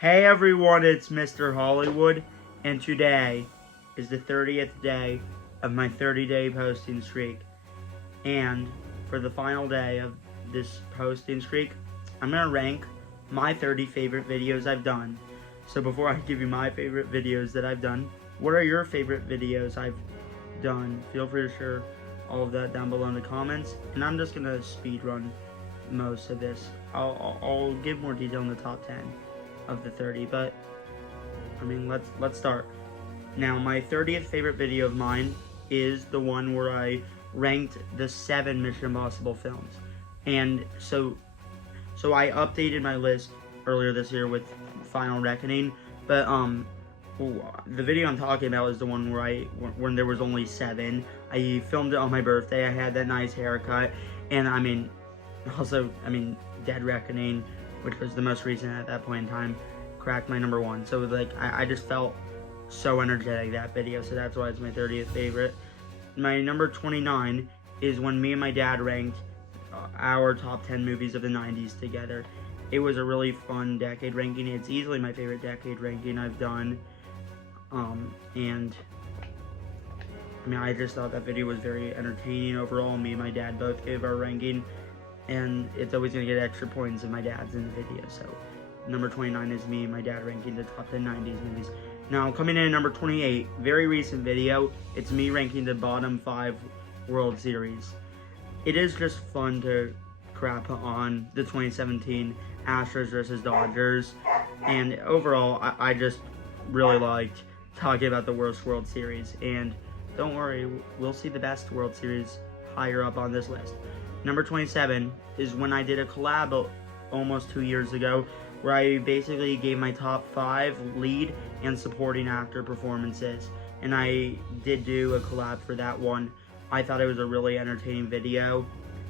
Hey everyone, it's Mr. Hollywood, and today is the 30th day of my 30-day posting streak. And for the final day of this posting streak, I'm going to rank my 30 favorite videos I've done. So before I give you my favorite videos that I've done, what are your favorite videos I've done? Feel free to share all of that down below in the comments. And I'm just going to speed run most of this. I'll give more detail in the top 10 of the 30, but I mean, let's start. Now, my 30th favorite video of mine is the one where I ranked the 7 Mission Impossible films. And so I updated my list earlier this year with Final Reckoning, but the video I'm talking about is the one where when there was only 7. I filmed it on my birthday. I had that nice haircut, and also, Dead Reckoning, which was the most recent at that point in time, cracked my number 1. So like I just felt so energetic that video, so that's why it's my 30th favorite. My number 29 is when me and my dad ranked our top 10 movies of the 90s together. It was a really fun decade ranking. It's easily my favorite decade ranking I've done. And I just thought that video was very entertaining overall. Me and my dad both gave our ranking, and it's always going to get extra points if my dad's in the video. So number 29 is me and my dad ranking the top 10 90s movies. Now, coming in at number 28, very recent video, it's me ranking the bottom 5 World Series. It is just fun to crap on the 2017 Astros versus Dodgers, and overall, I just really liked talking about the worst World Series, and don't worry, we'll see the best World Series higher up on this list. Number 27 is when I did a collab almost 2 years ago, where I basically gave my top 5 lead and supporting actor performances, and I did do a collab for that one. I thought it was a really entertaining video,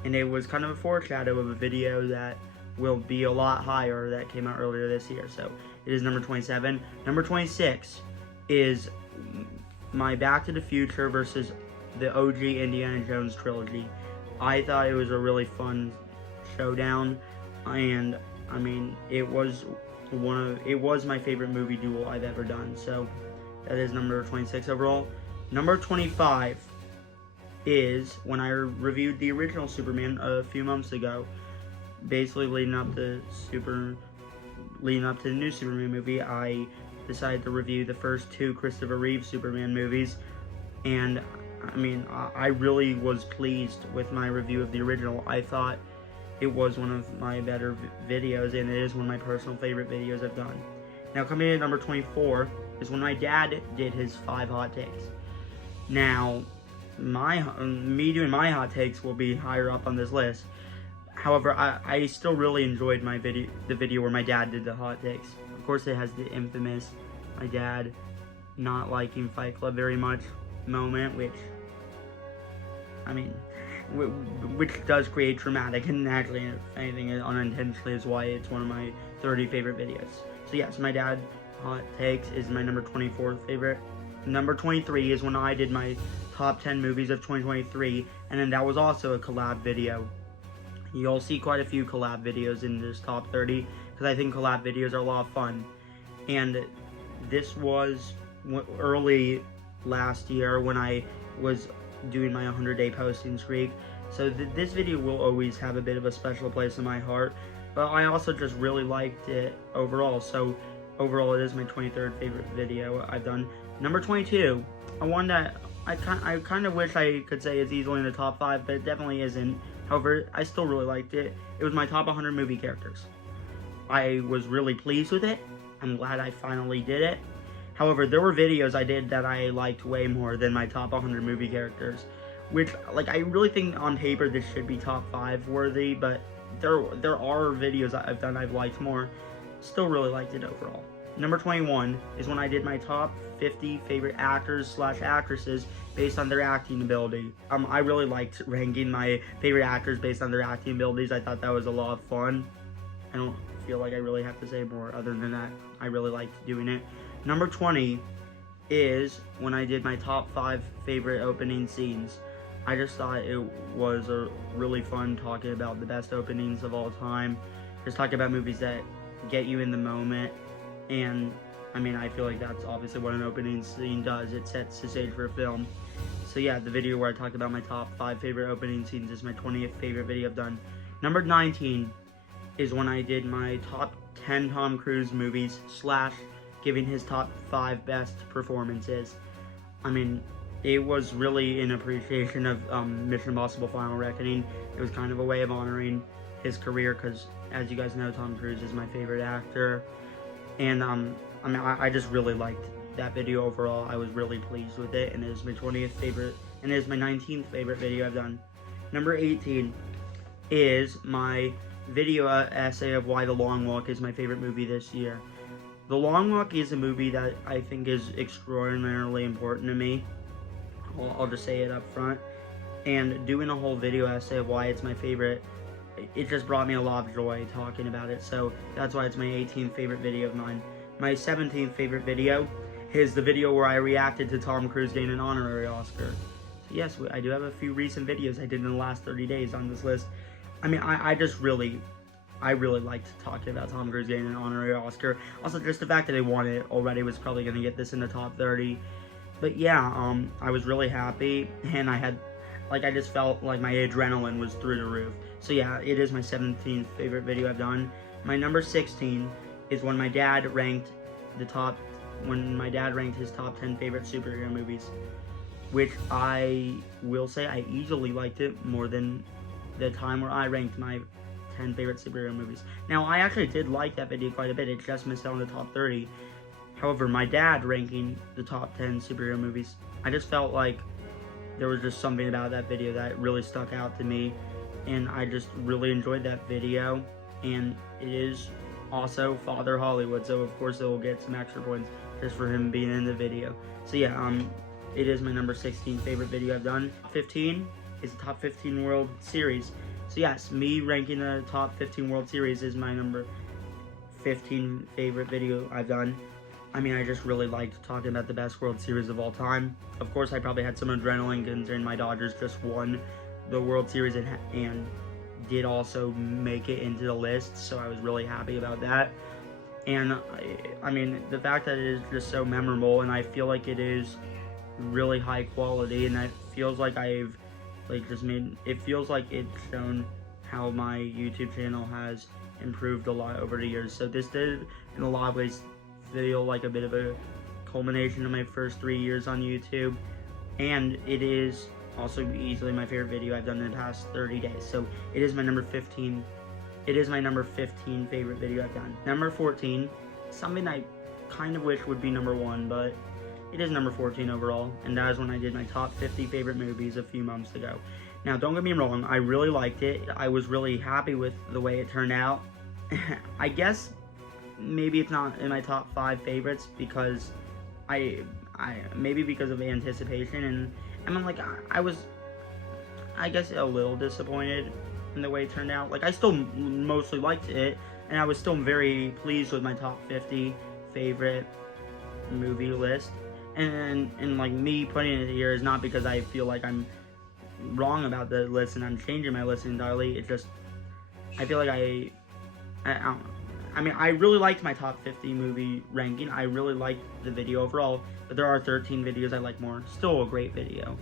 and it was kind of a foreshadow of a video that will be a lot higher that came out earlier this year. So it is number 27. Number 26 is my Back to the Future versus the OG Indiana Jones trilogy. I thought it was a really fun showdown, and it was my favorite movie duel I've ever done. So that is number 26 overall. Number 25 is when I reviewed the original Superman a few months ago, basically leading up to the new Superman movie. I decided to review the first 2 Christopher Reeve Superman movies, and I really was pleased with my review of the original. I thought it was one of my better videos, and it is one of my personal favorite videos I've done. Now, coming in at number 24 is when my dad did his 5 hot takes. Now, me doing my hot takes will be higher up on this list. However, I still really enjoyed the video where my dad did the hot takes. Of course, it has the infamous my dad not liking Fight Club very much moment, which does create dramatic, and actually, if anything, unintentionally is why it's one of my 30 favorite videos. So yes, my dad hot takes is my number 24 favorite. Number 23 is when I did my top 10 movies of 2023, and then that was also a collab video. You'll see quite a few collab videos in this top 30, because I think collab videos are a lot of fun. And this was early last year when I was doing my 100-day posting streak. So this video will always have a bit of a special place in my heart, but I also just really liked it overall. So overall, it is my 23rd favorite video I've done. Number 22, one that I kind of wish I could say it's easily in the top 5, but it definitely isn't. However, I still really liked it. It was my top 100 movie characters. I was really pleased with it. I'm glad I finally did it. However, there were videos I did that I liked way more than my top 100 movie characters, which, I really think on paper this should be top 5 worthy, but there are videos I've done I've liked more. Still really liked it overall. Number 21 is when I did my top 50 favorite actors/actresses based on their acting ability. I really liked ranking my favorite actors based on their acting abilities. I thought that was a lot of fun. I don't feel like I really have to say more other than that. I really liked doing it. Number 20 is when I did my top 5 favorite opening scenes. I just thought it was a really fun talking about the best openings of all time. Just talking about movies that get you in the moment And I mean, I feel like that's obviously what an opening scene does. It sets the stage for a film. So yeah, the video where I talked about my top 5 favorite opening scenes is my 20th favorite video I've done. Number 19 is when I did my top 10 Tom Cruise movies / giving his top 5 best performances. I mean, it was really in appreciation of Mission Impossible Final Reckoning. It was kind of a way of honoring his career because, as you guys know, Tom Cruise is my favorite actor. And I mean, I just really liked that video overall. I was really pleased with it, and it is my 20th favorite, and it is my 19th favorite video I've done. Number 18 is my video essay of why The Long Walk is my favorite movie this year. The Long Walk is a movie that I think is extraordinarily important to me. I'll just say it up front. And doing a whole video essay of why it's my favorite, it just brought me a lot of joy talking about it. So that's why it's my 18th favorite video of mine. My 17th favorite video is the video where I reacted to Tom Cruise getting an honorary Oscar. So yes, I do have a few recent videos I did in the last 30 days on this list. I mean, I really liked talking about Tom Cruise getting an honorary Oscar. Also, just the fact that he won it already was probably going to get this in the top 30. But yeah, I was really happy, and I just felt like my adrenaline was through the roof. So yeah, it is my 17th favorite video I've done. My number 16 is when my dad ranked his top 10 favorite superhero movies, which I will say I easily liked it more than the time where I ranked my 10 favorite superhero movies. Now, I actually did like that video quite a bit. It just missed out on the top 30. However, my dad ranking the top 10 superhero movies, I just felt like there was just something about that video that really stuck out to me, and I just really enjoyed that video. And it is also Father Hollywood, so of course it will get some extra points just for him being in the video. So yeah, it is my number 16 favorite video I've done. 15 is the top 15 World Series. So yes, me ranking the top 15 World Series is my number 15 favorite video I've done. I mean, I just really liked talking about the best World Series of all time. Of course, I probably had some adrenaline considering my Dodgers just won the World Series and did also make it into the list, so I was really happy about that. And I mean, the fact that it is just so memorable, and I feel like it is really high quality, and that feels like it feels like it's shown how my YouTube channel has improved a lot over the years. So this did, in a lot of ways, feel like a bit of a culmination of my first 3 years on YouTube, and it is also easily my favorite video I've done in the past 30 days. So it is my number 15. It is my number 15 favorite video I've done. Number 14, something I kind of wish would be number 1, but it is number 14 overall, and that is when I did my top 50 favorite movies a few months ago. Now, don't get me wrong, I really liked it. I was really happy with the way it turned out. I guess maybe it's not in my top 5 favorites because maybe because of anticipation, and I mean, like, I was, I guess, a little disappointed in the way it turned out. Like, I still mostly liked it, and I was still very pleased with my top 50 favorite movie list. And like, me putting it here is not because I feel like I'm wrong about the list and I'm changing my list entirely. It's just, I feel like I mean, I really liked my top 50 movie ranking. I really liked the video overall, but there are 13 videos I like more. Still a great video.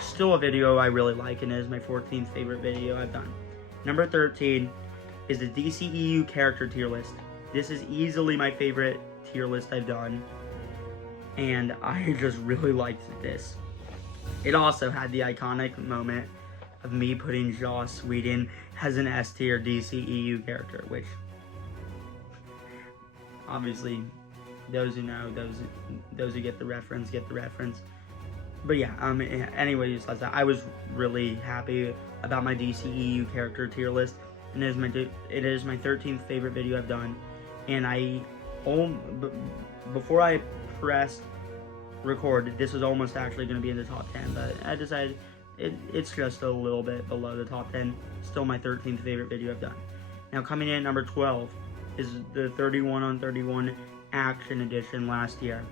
Still a video I really like, and it is my 14th favorite video I've done. Number 13 is the DCEU character tier list. This is easily my favorite tier list I've done, and I just really liked this. It also had the iconic moment of me putting Joss Whedon as an S tier DCEU character, which obviously those who know, those who get the reference. But yeah, anyways, I was really happy about my DCEU character tier list, and it is my 13th favorite video I've done. And before I pressed record, this was almost actually going to be in the top 10, but I decided it's just a little bit below the top 10. Still my 13th favorite video I've done. Now, coming in at number 12 is the 31 on 31 Action Edition last year.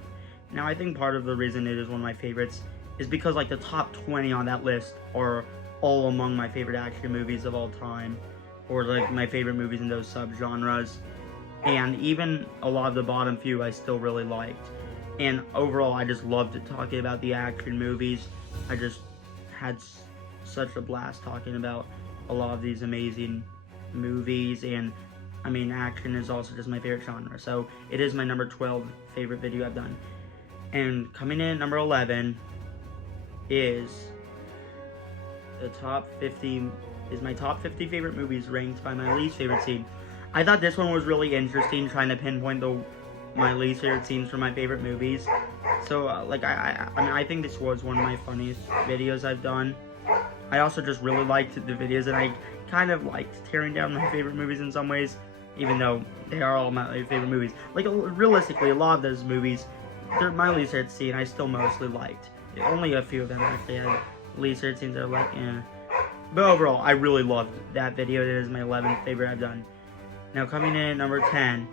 Now, I think part of the reason it is one of my favorites is because, like, the top 20 on that list are all among my favorite action movies of all time, or like my favorite movies in those subgenres. And even a lot of the bottom few I still really liked. And overall, I just loved talking about the action movies. I just had such a blast talking about a lot of these amazing movies. And I mean, action is also just my favorite genre. So it is my number 12 favorite video I've done. And coming in at number 11 is the top 50, is my top 50 favorite movies ranked by my least favorite scene. I thought this one was really interesting, trying to pinpoint my least favorite scenes from my favorite movies. So, like, I mean, I think this was one of my funniest videos I've done. I also just really liked the videos, and I kind of liked tearing down my favorite movies in some ways, even though they are all my favorite movies. Like, realistically, a lot of those movies, they're my least favorite scene, I still mostly liked. Only a few of them actually had least favorite scenes that are like, eh. But overall, I really loved that video. It is my 11th favorite I've done. Now, coming in at number 10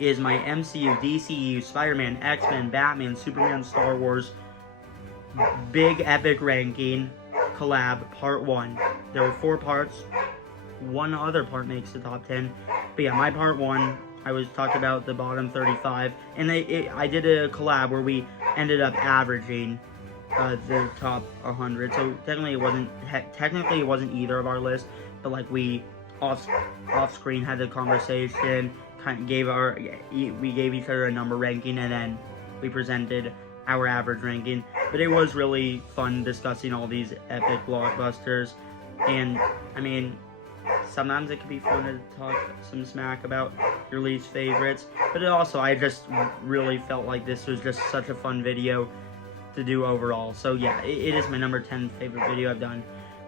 is my MCU, DCU, Spider-Man, X-Men, Batman, Superman, Star Wars Big Epic Ranking Collab Part 1. There were 4 parts. One other part makes the top 10. But yeah, my Part 1, I was talking about the bottom 35. And I did a collab where we ended up averaging the top 100. So technically it wasn't either of our lists. But like we off screen had the conversation, we gave each other a number ranking, and then we presented our average ranking. But it was really fun discussing all these epic blockbusters. And I mean, sometimes it can be fun to talk some smack about your least favorites, but I just really felt like this was just such a fun video to do overall. So yeah, it is my number 10 favorite video I've done.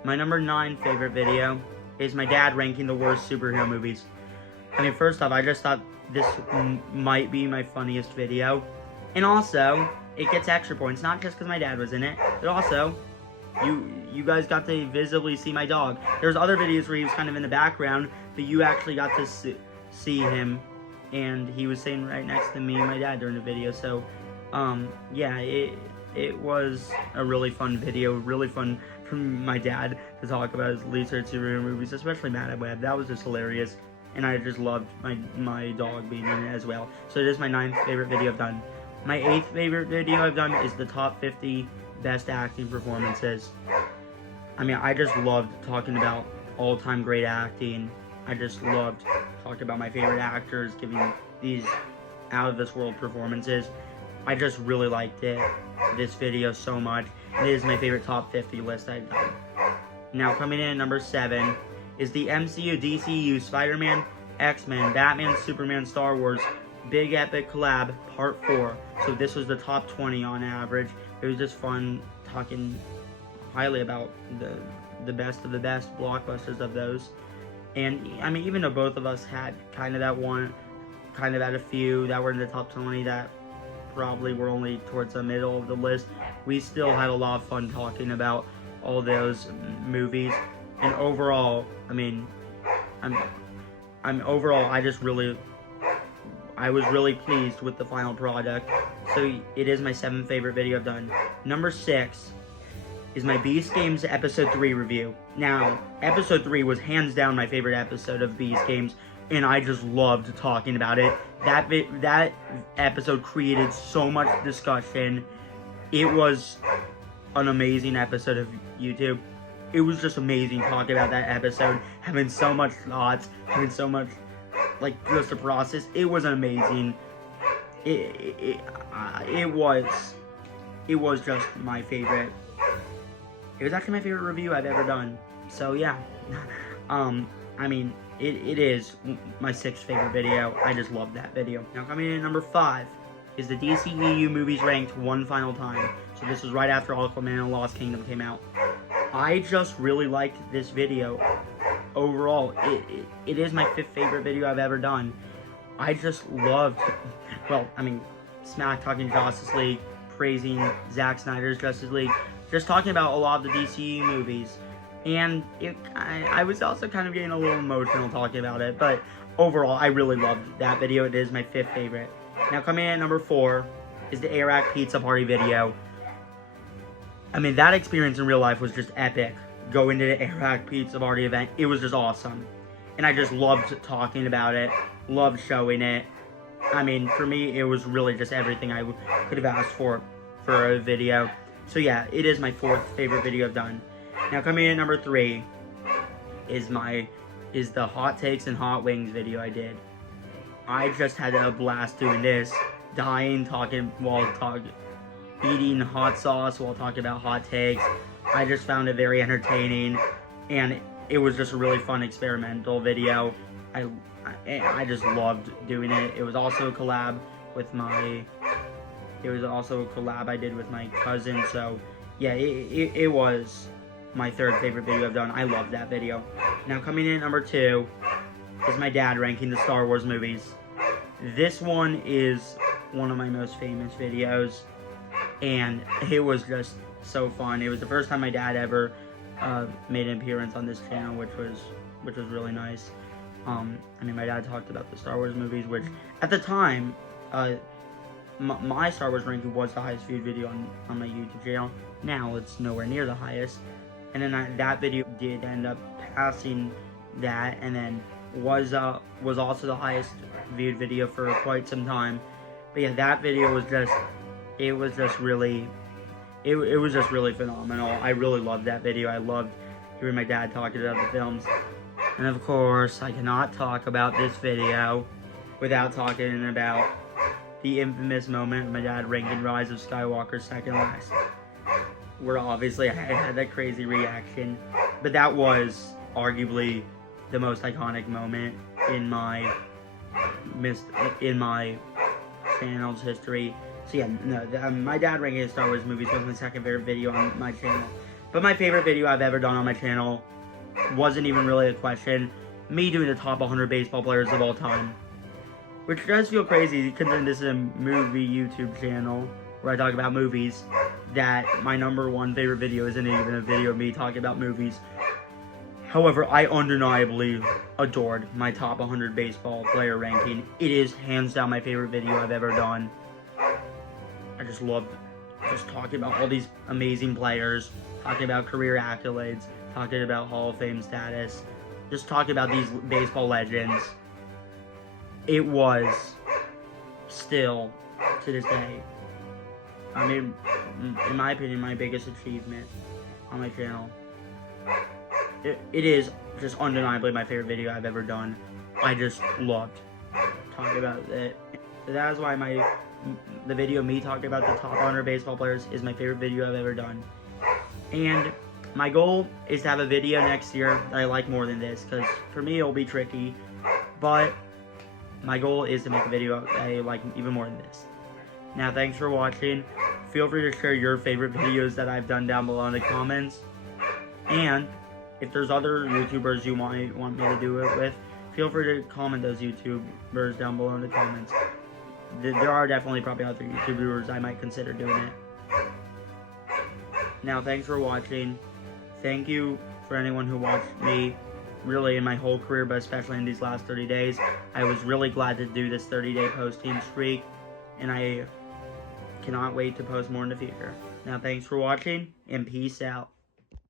My number 9 favorite video is my dad ranking the worst superhero movies. I mean, first off, I just thought this might be my funniest video. And also, it gets extra points, not just because my dad was in it, but also, you guys got to visibly see my dog. There's other videos where he was kind of in the background, but you actually got to see him, and he was sitting right next to me and my dad during the video. So, yeah, it was a really fun video, really fun for my dad to talk about his least favorite superhero movies, especially Madame. That was just hilarious, and I just loved my dog being in it as well. So it is my 9th favorite video I've done. My 8th favorite video I've done is the top 50 best acting performances. I mean, I just loved talking about all-time great acting. I just loved talking about my favorite actors giving these out-of-this-world performances. I just really liked this video so much. It is my favorite top 50 list I've done. Now, coming in at number 7 is the MCU, DCU, Spider-Man, X-Men, Batman, Superman, Star Wars Big Epic Collab Part 4. So this was the top 20 on average. It was just fun talking highly about the best of the best blockbusters of those. And I mean, even though both of us had kind of had a few that were in the top 20 that probably were only towards the middle of the list, we still had a lot of fun talking about all those movies. And overall, I mean, I was really pleased with the final product. So it is my 7th favorite video I've done. Number 6 is my Beast Games Episode 3 review. Now, Episode 3 was hands down my favorite episode of Beast Games, and I just loved talking about it. That episode created so much discussion. It was an amazing episode of YouTube. It was just amazing talking about that episode, having so much thoughts, having so much, like, just a process. It was amazing. It was just my favorite. It was actually my favorite review I've ever done. So yeah, I mean, it is my 6th favorite video. I just love that video. Now coming in at number 5 is the DCEU movies ranked one final time. So this was right after Aquaman and Lost Kingdom came out. I just really liked this video. Overall, it is my 5th favorite video I've ever done. I just loved, well, I mean, smack talking Justice League, praising Zack Snyder's Justice League, just talking about a lot of the DCU movies. And I was also kind of getting a little emotional talking about it, but overall, I really loved that video. It is my 5th favorite. Now, coming in at number 4 is the Air-Rack Pizza Party video. I mean, that experience in real life was just epic. Going to the Air-Rack Pizza Party event, it was just awesome. And I just loved talking about it. loved showing it. I mean, for me, it was really just everything I could have asked for a video. So yeah, it is my 4th favorite video I've done. Now coming in at number 3 is the hot takes and hot wings video I did. I just had a blast doing this, dying eating hot sauce while talking about hot takes. I just found it very entertaining, and it was just a really fun experimental video. I just loved doing it. It was also a collab I did with my cousin. So yeah, it was my 3rd favorite video I've done. I loved that video. Now coming in at number 2 is my dad ranking the Star Wars movies. This one is one of my most famous videos, and it was just so fun. It was the first time my dad ever made an appearance on this channel, which was really nice. I mean, my dad talked about the Star Wars movies, which at the time, my Star Wars ranking was the highest viewed video on my YouTube channel. Now it's nowhere near the highest, and then that video did end up passing that, and then was also the highest viewed video for quite some time. But yeah, that video was just really phenomenal. I really loved that video. I loved hearing my dad talking about the films. And of course, I cannot talk about this video without talking about the infamous moment of my dad ranking Rise of Skywalker second last. Where obviously I had that crazy reaction. But that was arguably the most iconic moment in my channel's history. So yeah, no, my dad ranking the Star Wars movies was my 2nd favorite video on my channel. But my favorite video I've ever done on my channel wasn't even really a question. Me doing the top 100 baseball players of all time. Which does feel crazy, considering this is a movie YouTube channel where I talk about movies, that my number 1 favorite video isn't even a video of me talking about movies. However, I undeniably adored my top 100 baseball player ranking. It is hands down my favorite video I've ever done. I just loved talking about all these amazing players, talking about career accolades, talking about Hall of Fame status, just talking about these baseball legends. It was still, to this day, I mean, in my opinion, my biggest achievement on my channel. It is just undeniably my favorite video I've ever done. I just loved talking about it. So that is why the video of me talking about the top 100 baseball players is my favorite video I've ever done. And my goal is to have a video next year that I like more than this, because for me it'll be tricky, but my goal is to make a video that I like even more than this. Now, thanks for watching. Feel free to share your favorite videos that I've done down below in the comments. And if there's other YouTubers you might want me to do it with, feel free to comment those YouTubers down below in the comments. There are definitely probably other YouTubers I might consider doing it. Now, thanks for watching. Thank you for anyone who watched me, really in my whole career, but especially in these last 30 days. I was really glad to do this 30-day posting streak, and I cannot wait to post more in the future. Now, thanks for watching, and peace out.